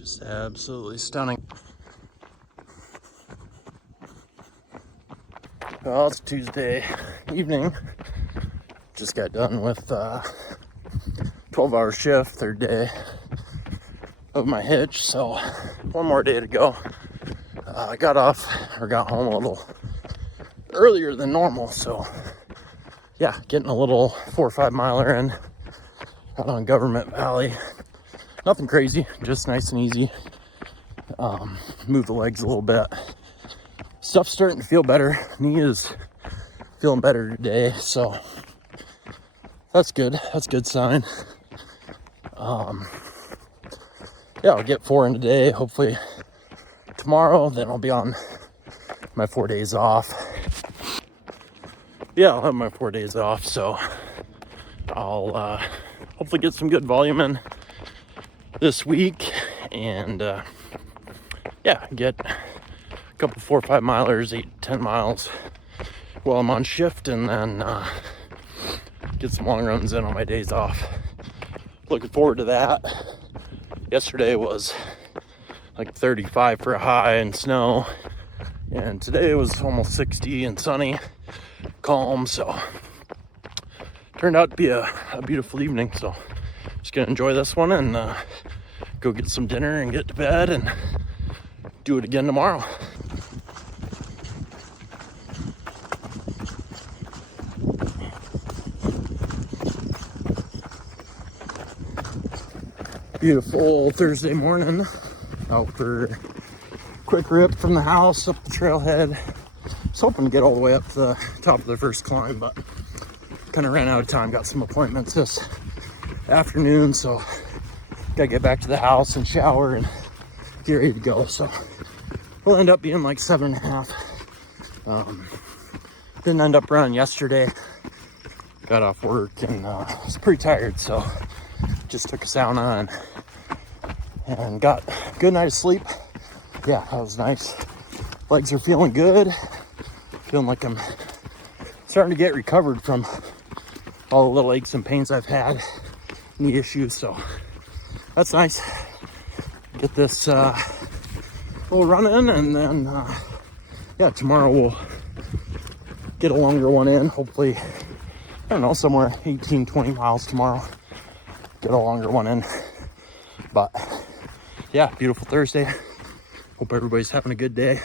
Just absolutely stunning. Well, it's Tuesday evening. Just got done with 12-hour shift, third day of my hitch, so one more day to go. I got home a little earlier than normal, so yeah, getting a little 4 or 5 miler in out on Government Valley. Nothing crazy, just nice and easy. Move the legs a little bit. Stuff's starting to feel better. Knee is feeling better today, so that's good. That's a good sign. Yeah, I'll get 4 in today, hopefully tomorrow. Then I'll be on my 4 days off. Yeah, I'll have my 4 days off, so I'll hopefully get some good volume in this week, and yeah, get a couple 4 or 5 milers, 8-10 miles while I'm on shift, and then get some long runs in on my days off. Looking forward to that. Yesterday was like 35 for a high and snow, and today was almost 60 and sunny, calm, so turned out to be a beautiful evening. So just gonna enjoy this one and go get some dinner and get to bed and do it again tomorrow. Beautiful Thursday morning, out for a quick rip from the house up the trailhead. I was hoping to get all the way up to the top of the first climb, but kind of ran out of time. Got some appointments this afternoon, so gotta get back to the house and shower and get ready to go. So we'll end up being like 7.5. Didn't end up running yesterday. Got off work and was pretty tired, so just took a sauna and got a good night of sleep. Yeah, that was nice. Legs are feeling good. Feeling like I'm starting to get recovered from all the little aches and pains I've had, knee issues, so that's nice. Get this little run in, and then yeah, tomorrow we'll get a longer one in. Hopefully, I don't know, somewhere 18-20 miles tomorrow. Get a longer one in. But yeah, beautiful Thursday. Hope everybody's having a good day.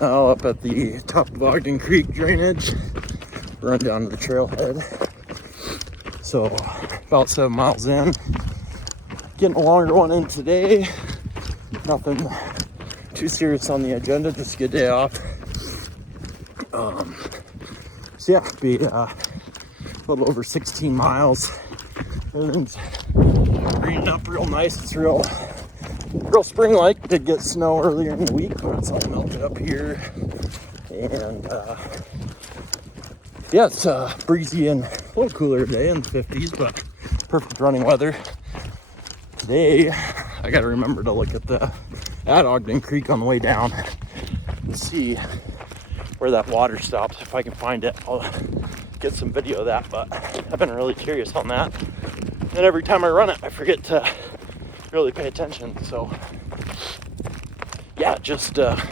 Now up at the top of Ogden Creek drainage, run down to the trailhead. So about 7 miles in. Getting a longer one in today. Nothing too serious on the agenda, just a good day off. So yeah, be a little over 16 miles. Everything's greening up real nice. It's real spring-like. Did get snow earlier in the week, but it's all melted up here. And yeah, it's breezy and a little cooler today in the 50s, but perfect running weather. Today, I gotta remember to look at Ogden Creek on the way down and see where that water stops. If I can find it, I'll get some video of that, but I've been really curious on that. And every time I run it, I forget to really pay attention. So yeah, just a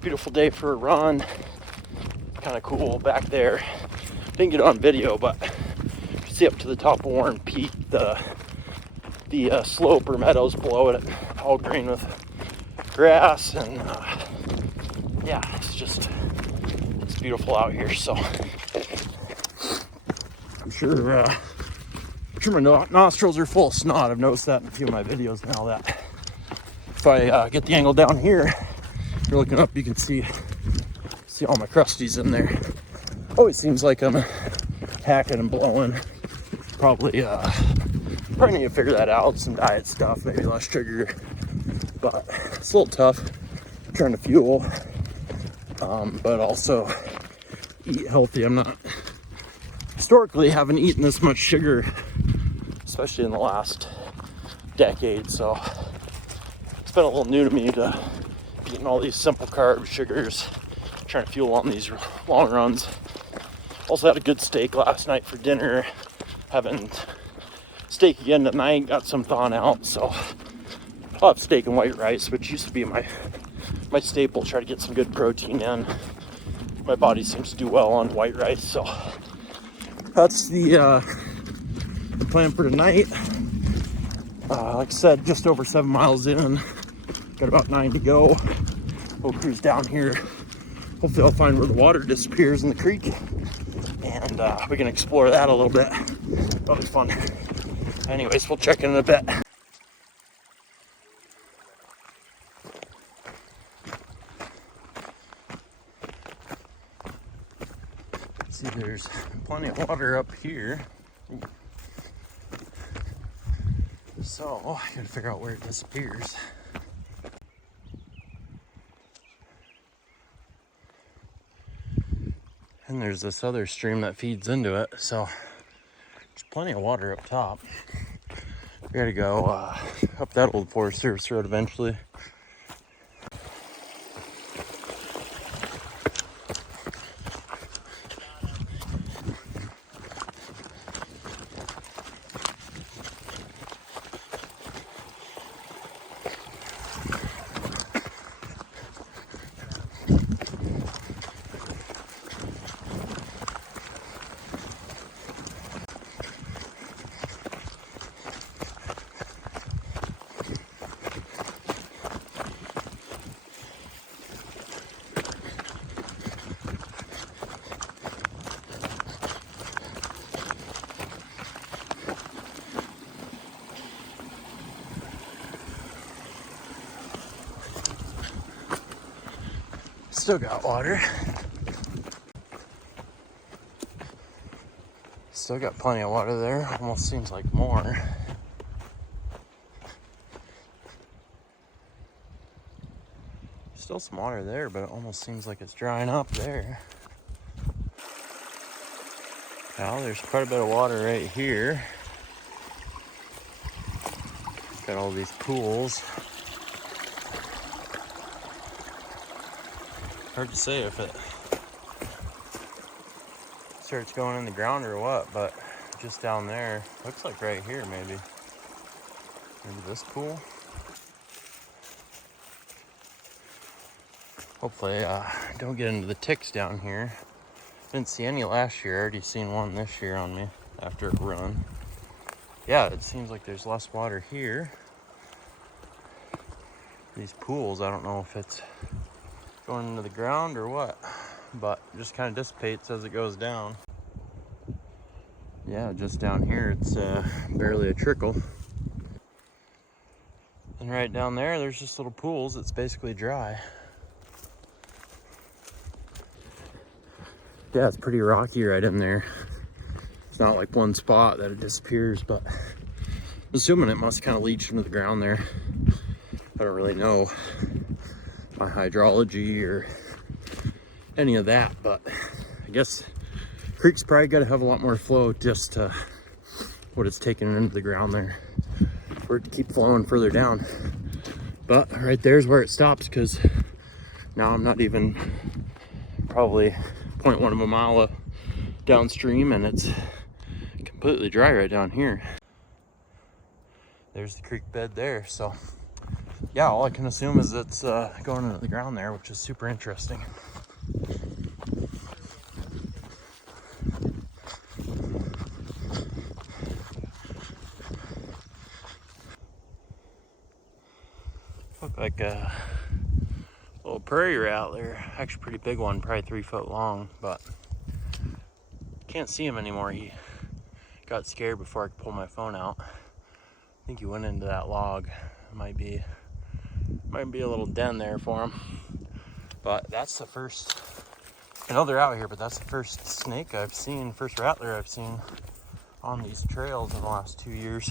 beautiful day for a run. Kind of cool back there. Didn't get it on video, but you can see up to the top of Warren Peak, the slope or meadows below it, all green with grass, and yeah, it's beautiful out here. So I'm sure my nostrils are full of snot. I've noticed that in a few of my videos now, that if I get the angle down here, if you're looking up, you can see all my crusties in there. Always seems like I'm hacking and blowing. Probably need to figure that out. Some diet stuff, maybe less sugar, but it's a little tough trying to fuel, but also eat healthy. I'm not historically haven't eaten this much sugar, especially in the last decade, so it's been a little new to me to eating all these simple carb sugars, trying to fuel on these long runs. Also had a good steak last night for dinner. Having steak again tonight, got some thawing out, so I'll have steak and white rice, which used to be my staple. Try to get some good protein in. My body seems to do well on white rice, so that's the plan for tonight. Like I said, just over 7 miles in, got about 9 to go. We'll cruise down here. Hopefully I'll find where the water disappears in the creek, and we can explore that a little bit. That'll be fun. Anyways, we'll check in a bit. See, there's plenty of water up here. So, I gotta figure out where it disappears. And there's this other stream that feeds into it, so there's plenty of water up top. We gotta go up that old Forest Service road eventually. Still got water. Still got plenty of water there. Almost seems like more. Still some water there, but it almost seems like it's drying up there. Now there's quite a bit of water right here. Got all these pools. Hard to say if it starts going in the ground or what, but just down there, looks like right here maybe this pool. Hopefully don't get into the ticks down here. Didn't see any last year. Already seen one this year on me after it run. Yeah, it seems like there's less water here. These pools, I don't know if it's going into the ground or what, but it just kind of dissipates as it goes down. Yeah, just down here it's barely a trickle. And right down there, there's just little pools. It's basically dry. Yeah, it's pretty rocky right in there. It's not like one spot that it disappears, but I'm assuming it must kind of leach into the ground there. I don't really know my hydrology or any of that, but I guess creek's probably got to have a lot more flow just to what it's taking into the ground there for it to keep flowing further down. But right there's where it stops, because now I'm not even probably 0.1 of a mile downstream, and it's completely dry right down here. There's the creek bed there. So yeah, all I can assume is it's going into the ground there, which is super interesting. Look like a little prairie rat there. Actually pretty big one, probably 3 foot long, but can't see him anymore. He got scared before I could pull my phone out. I think he went into that log. It might be a little den there for him. But that's the first, I know they're out here, but that's the first snake I've seen, first rattler I've seen on these trails in the last 2 years.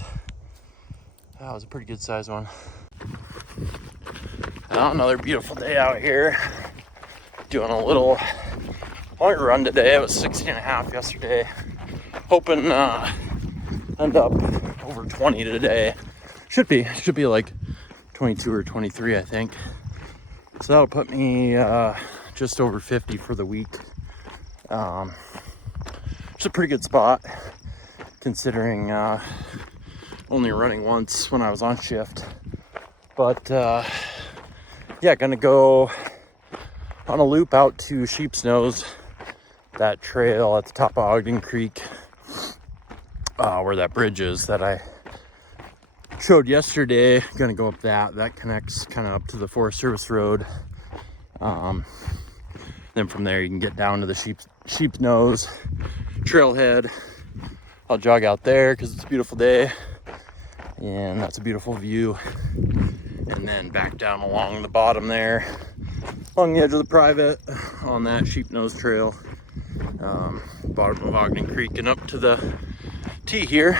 That was a pretty good sized one. Well, another beautiful day out here. Doing a little point run today. It was 16.5 yesterday. Hoping end up over 20 today. Should be like 22 or 23, I think. So that'll put me just over 50 for the week. a pretty good spot considering only running once when I was on shift. But yeah, gonna go on a loop out to Sheep's Nose, that trail at the top of Ogden Creek, where that bridge is that I showed yesterday. Gonna go up that connects kind of up to the Forest Service Road. Then from there you can get down to the Sheep's Nose trailhead. I'll jog out there because it's a beautiful day and that's a beautiful view. And then back down along the bottom there, along the edge of the private on that Sheep Nose Trail, bottom of Ogden Creek, and up to the T here.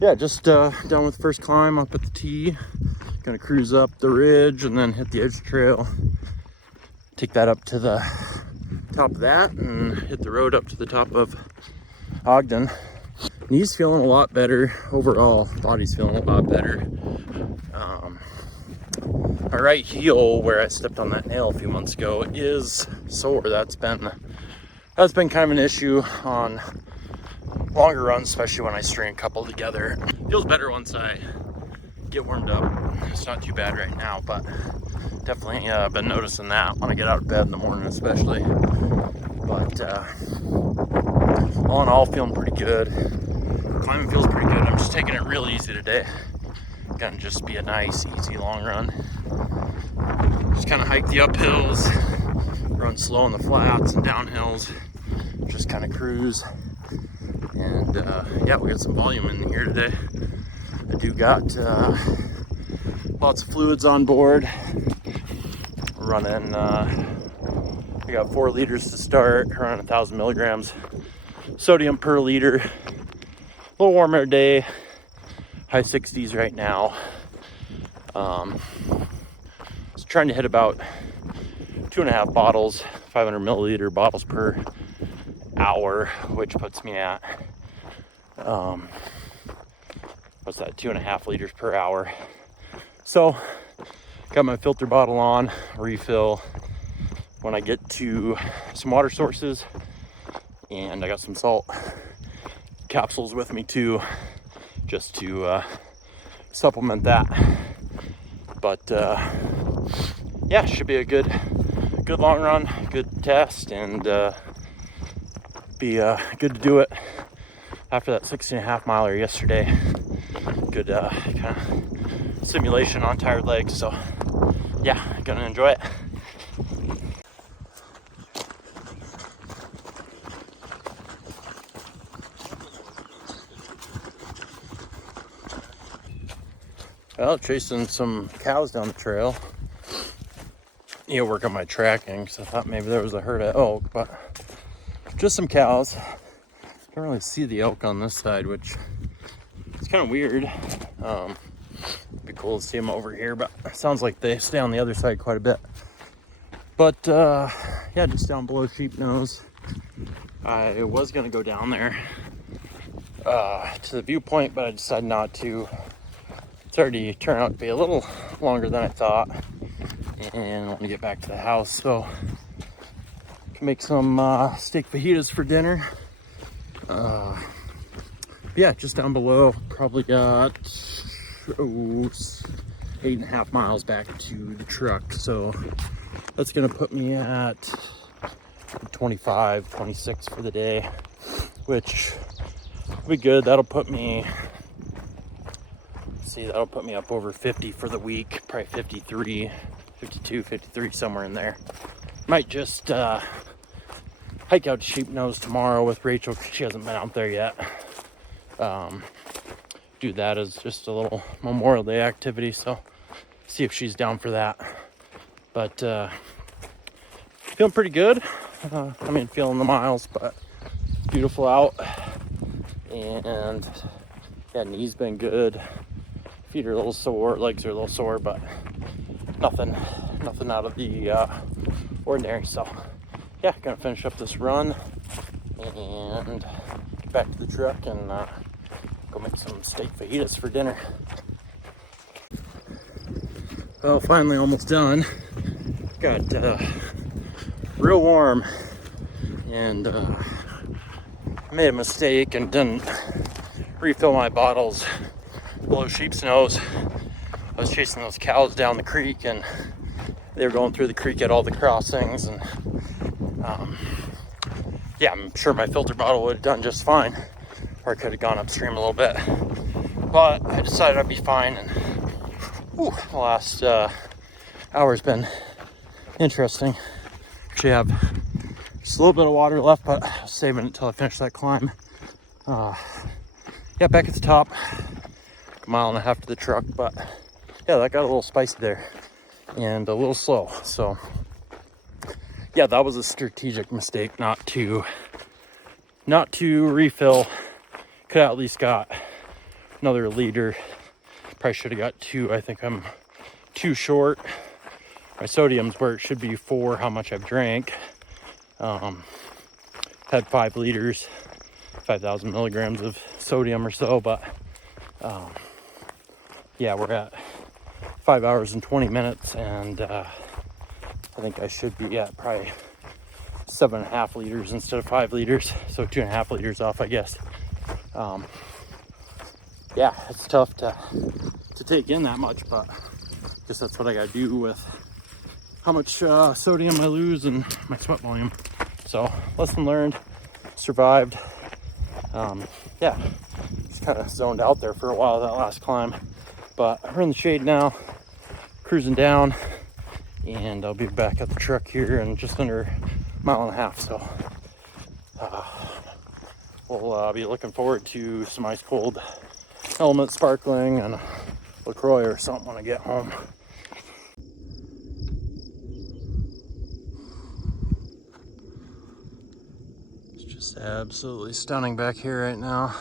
Yeah, just done with the first climb up at the T. Gonna cruise up the ridge and then hit the edge trail. Take that up to the top of that and hit the road up to the top of Ogden. Knee's feeling a lot better overall. Body's feeling a lot better. My right heel, where I stepped on that nail a few months ago, is sore. That's been kind of an issue on longer runs, especially when I string a couple together. Feels better once I get warmed up. It's not too bad right now, but definitely been noticing that when I get out of bed in the morning, especially. But all in all, feeling pretty good. Climbing feels pretty good. I'm just taking it real easy today. Gonna just be a nice, easy long run. Just kind of hike the uphills, run slow on the flats and downhills, just kind of cruise. And yeah, we got some volume in here today. I do got lots of fluids on board. We're running, we got 4 liters to start, around 1,000 milligrams sodium per liter. A little warmer day, high 60s right now. Just trying to hit about 2.5 bottles, 500 milliliter bottles per hour, which puts me at what's that, 2.5 liters per hour. So got my filter bottle on, refill when I get to some water sources, and I got some salt capsules with me too, just to supplement that. But yeah, should be a good long run, good test, and be good to do it after that 16.5 miler yesterday. Good kind of simulation on tired legs, so yeah, gonna enjoy it. Well, chasing some cows down the trail. Work on my tracking, so I thought maybe there was a herd of elk, but just some cows. Can't really see the elk on this side, which is kind of weird. Be cool to see them over here, but it sounds like they stay on the other side quite a bit. But yeah, just down below Sheep Nose. I was gonna go down there to the viewpoint, but I decided not to. It's already turned out to be a little longer than I thought, and I want to get back to the house, so can make some steak fajitas for dinner. Yeah, just down below, probably got 8.5 miles back to the truck, so that's gonna put me at 25, 26 for the day, which will be good. That'll put me, that'll put me up over 50 for the week, probably 53, 52, 53, somewhere in there. Might just hike out to Sheep Nose tomorrow with Rachel, because she hasn't been out there yet. Do that as just a little Memorial Day activity, so see if she's down for that. But feeling pretty good. I mean, feeling the miles, but it's beautiful out. And yeah, knee's been good. Feet are a little sore, legs are a little sore, but nothing out of the ordinary. So yeah, gonna finish up this run and get back to the truck and go make some steak fajitas for dinner. Well, finally almost done. Got real warm, and made a mistake and didn't refill my bottles below sheep's nose. I was chasing those cows down the creek, and they were going through the creek at all the crossings, and yeah, I'm sure my filter bottle would have done just fine, or I could have gone upstream a little bit, but I decided I'd be fine. And the last hour's been interesting. Actually have just a little bit of water left, but I was saving it until I finish that climb. Yeah, back at the top, a mile and a half to the truck, but yeah, that got a little spicy there and a little slow. So yeah, that was a strategic mistake not to refill. Could have at least got another liter. Probably should have got 2. I think I'm too short. My sodium's where it should be for how much I've drank. Had 5 liters, 5,000 milligrams of sodium or so, but yeah, we're at 5 hours and 20 minutes, and I think I should be at probably 7.5 liters instead of 5 liters, so 2.5 liters off, I guess. Yeah, it's tough to take in that much, but I guess that's what I gotta do with how much sodium I lose and my sweat volume. So lesson learned, survived. Yeah, just kind of zoned out there for a while that last climb, but we're in the shade now, cruising down, and I'll be back at the truck here in just under a mile and a half. So we'll be looking forward to some ice cold Element sparkling and a LaCroix or something when I get home. It's just absolutely stunning back here right now.